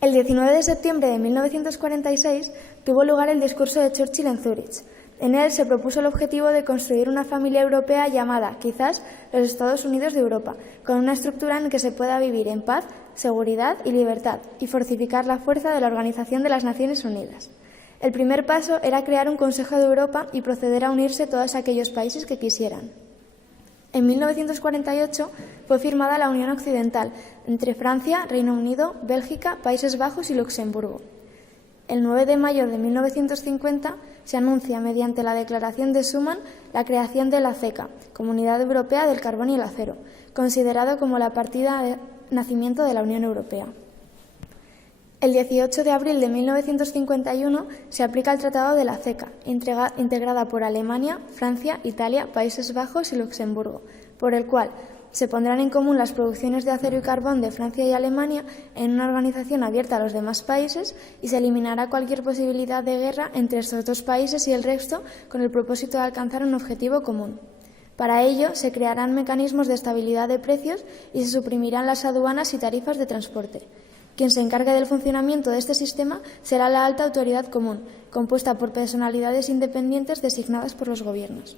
El 19 de septiembre de 1946 tuvo lugar el discurso de Churchill en Zúrich. En él se propuso el objetivo de construir una familia europea llamada, quizás, los Estados Unidos de Europa, con una estructura en que se pueda vivir en paz, seguridad y libertad, y fortificar la fuerza de la Organización de las Naciones Unidas. El primer paso era crear un Consejo de Europa y proceder a unirse todos aquellos países que quisieran. En 1948 fue firmada la Unión Occidental entre Francia, Reino Unido, Bélgica, Países Bajos y Luxemburgo. El 9 de mayo de 1950 se anuncia mediante la Declaración de Schuman la creación de la CECA, Comunidad Europea del Carbón y el Acero, considerado como la partida de nacimiento de la Unión Europea. El 18 de abril de 1951 se aplica el Tratado de la CECA, integrada por Alemania, Francia, Italia, Países Bajos y Luxemburgo, por el cual se pondrán en común las producciones de acero y carbón de Francia y Alemania en una organización abierta a los demás países y se eliminará cualquier posibilidad de guerra entre estos dos países y el resto con el propósito de alcanzar un objetivo común. Para ello, se crearán mecanismos de estabilidad de precios y se suprimirán las aduanas y tarifas de transporte. Quien se encargue del funcionamiento de este sistema será la Alta Autoridad Común, compuesta por personalidades independientes designadas por los gobiernos.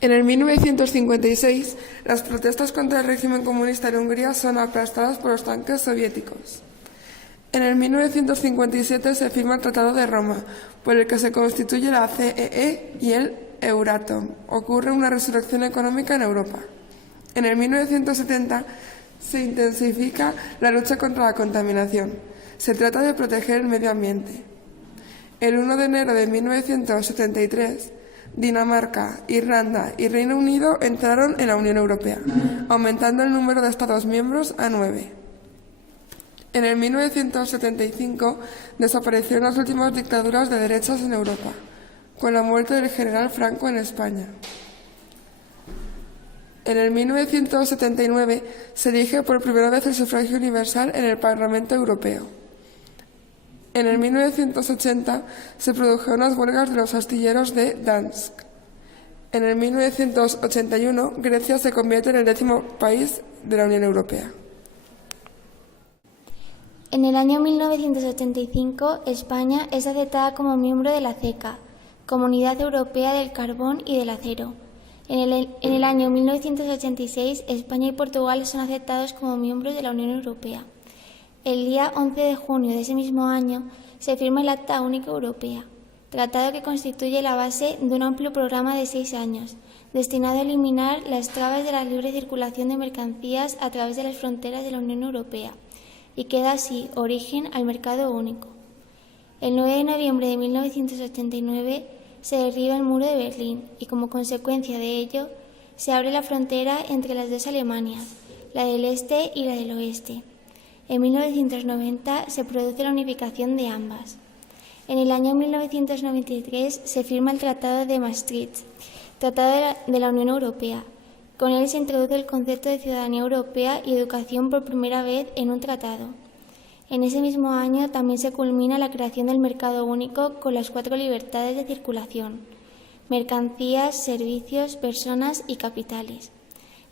En el 1956, las protestas contra el régimen comunista en Hungría son aplastadas por los tanques soviéticos. En el 1957 se firma el Tratado de Roma, por el que se constituye la CEE y el Euratom. Ocurre una resurrección económica en Europa. En el 1970 se intensifica la lucha contra la contaminación. Se trata de proteger el medio ambiente. El 1 de enero de 1973, Dinamarca, Irlanda y Reino Unido entraron en la Unión Europea, aumentando el número de Estados miembros a 9. En el 1975 desaparecieron las últimas dictaduras de derechas en Europa, con la muerte del general Franco en España. En el 1979 se elige por primera vez el sufragio universal en el Parlamento Europeo. En el 1980 se produjeron las huelgas de los astilleros de Dansk. En el 1981 Grecia se convierte en el 10º país de la Unión Europea. En el año 1985 España es aceptada como miembro de la CECA, Comunidad Europea del Carbón y del Acero. En el año 1986 España y Portugal son aceptados como miembros de la Unión Europea. El día 11 de junio de ese mismo año se firma el Acta Única Europea, tratado que constituye la base de un amplio programa de 6 años, destinado a eliminar las trabas de la libre circulación de mercancías a través de las fronteras de la Unión Europea, y que da así origen al mercado único. El 9 de noviembre de 1989 se derriba el muro de Berlín y, como consecuencia de ello, se abre la frontera entre las dos Alemanias, la del este y la del oeste. En 1990 se produce la unificación de ambas. En el año 1993 se firma el Tratado de Maastricht, Tratado de la Unión Europea. Con él se introduce el concepto de ciudadanía europea y educación por primera vez en un tratado. En ese mismo año también se culmina la creación del mercado único con las 4 libertades de circulación: mercancías, servicios, personas y capitales.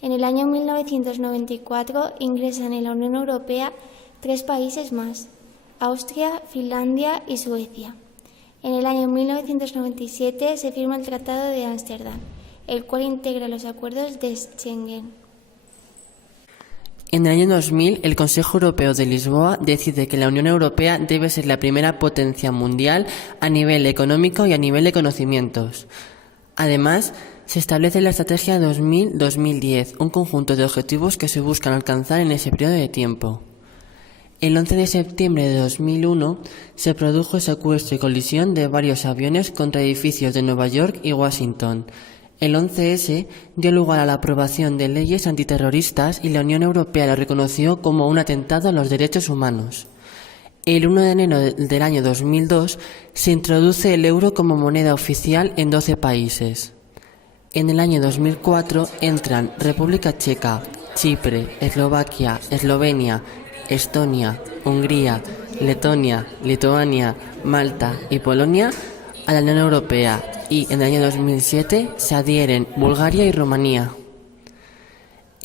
En el año 1994 ingresan en la Unión Europea 3 países más: Austria, Finlandia y Suecia. En el año 1997 se firma el Tratado de Ámsterdam, el cual integra los acuerdos de Schengen. En el año 2000, el Consejo Europeo de Lisboa decide que la Unión Europea debe ser la primera potencia mundial a nivel económico y a nivel de conocimientos. Además, se establece la Estrategia 2000-2010, un conjunto de objetivos que se buscan alcanzar en ese periodo de tiempo. El 11 de septiembre de 2001 se produjo el secuestro y colisión de varios aviones contra edificios de Nueva York y Washington. El 11S dio lugar a la aprobación de leyes antiterroristas y la Unión Europea lo reconoció como un atentado a los derechos humanos. El 1 de enero del año 2002 se introduce el euro como moneda oficial en 12 países. En el año 2004 entran República Checa, Chipre, Eslovaquia, Eslovenia, Estonia, Hungría, Letonia, Lituania, Malta y Polonia a la Unión Europea, y en el año 2007 se adhieren Bulgaria y Rumanía.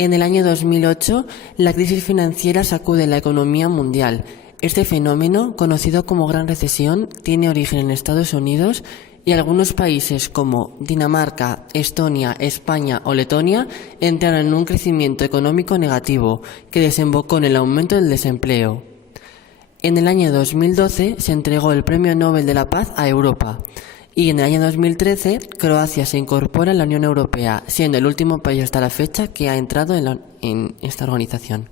En el año 2008, la crisis financiera sacude la economía mundial. Este fenómeno, conocido como Gran Recesión, tiene origen en Estados Unidos y algunos países como Dinamarca, Estonia, España o Letonia entraron en un crecimiento económico negativo que desembocó en el aumento del desempleo. En el año 2012 se entregó el Premio Nobel de la Paz a Europa y en el año 2013 Croacia se incorpora en la Unión Europea, siendo el último país hasta la fecha que ha entrado en esta organización.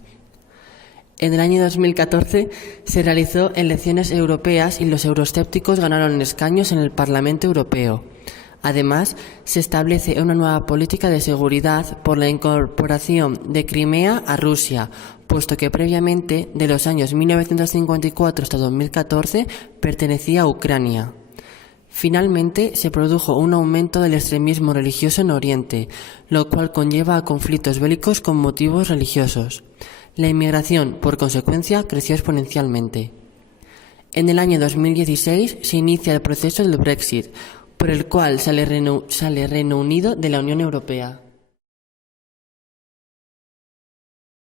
En el año 2014 se realizó elecciones europeas y los euroescépticos ganaron escaños en el Parlamento Europeo. Además, se establece una nueva política de seguridad por la incorporación de Crimea a Rusia, puesto que previamente, de los años 1954 hasta 2014, pertenecía a Ucrania. Finalmente, se produjo un aumento del extremismo religioso en Oriente, lo cual conlleva a conflictos bélicos con motivos religiosos. La inmigración, por consecuencia, creció exponencialmente. En el año 2016 se inicia el proceso del Brexit, por el cual sale Reino Unido de la Unión Europea.